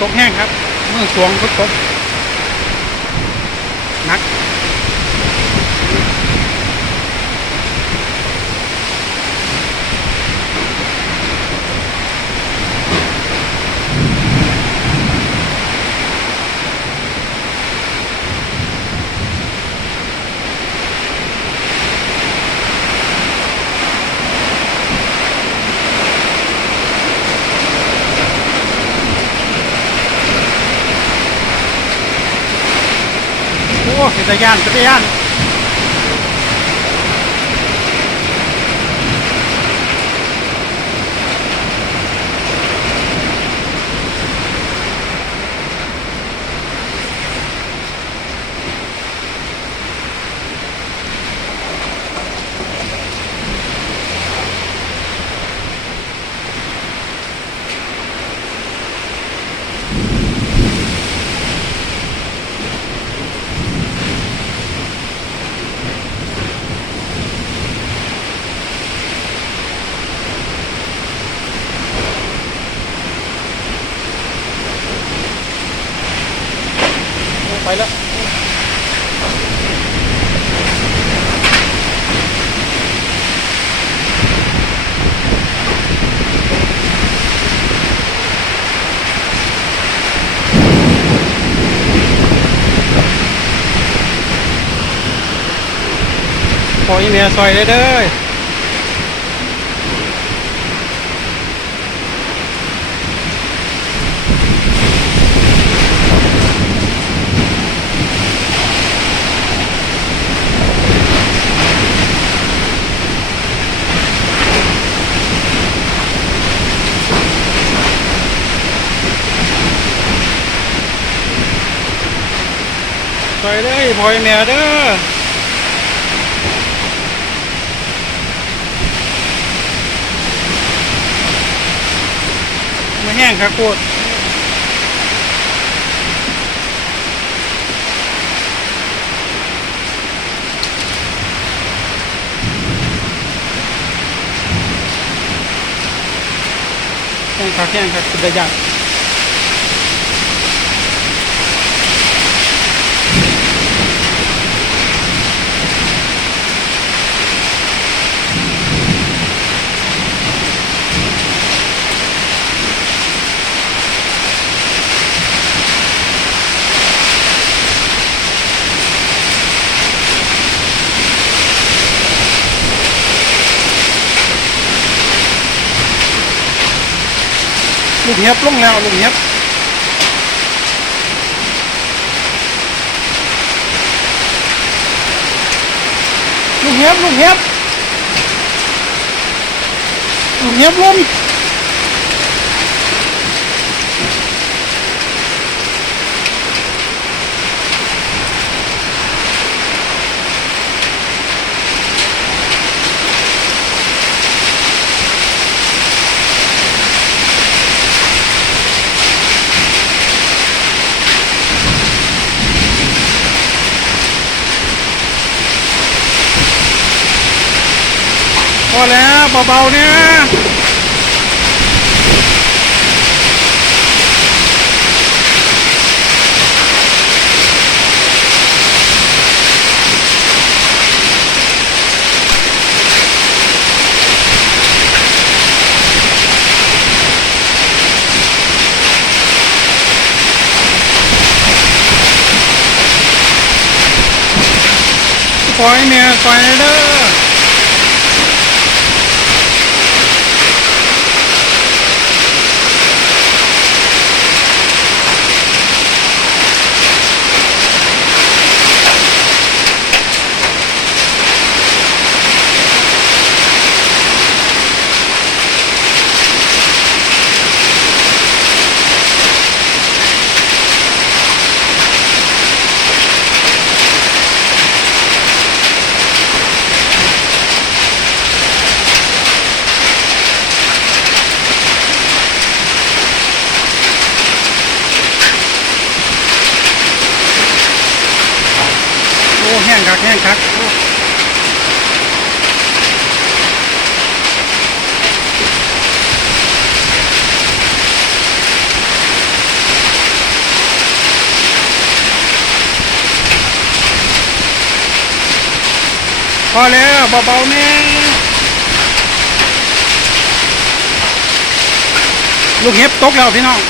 ตกแห้งครับเมื่อสวงฝนตกหนักโอ้เป็นตะยานเป็นตะยานไปแล้วพออีเมียซอยเลยเด้อซอยเลยพออีเมียเด้อมาแห้งครับพูดแห้งครับเป็นตะยานลูกเห็บลงแล้วลูกเห็บลูกเห็บลูกเห็บลูกเห็บลงพอแล้วเบาๆเนี่ยปล่อยเมียปล่อยเด้อโอ้แห้งคักแห้งคัก พอแล้วเบาๆเนี่ยลูกเห็บตกแล้วพี่น้อง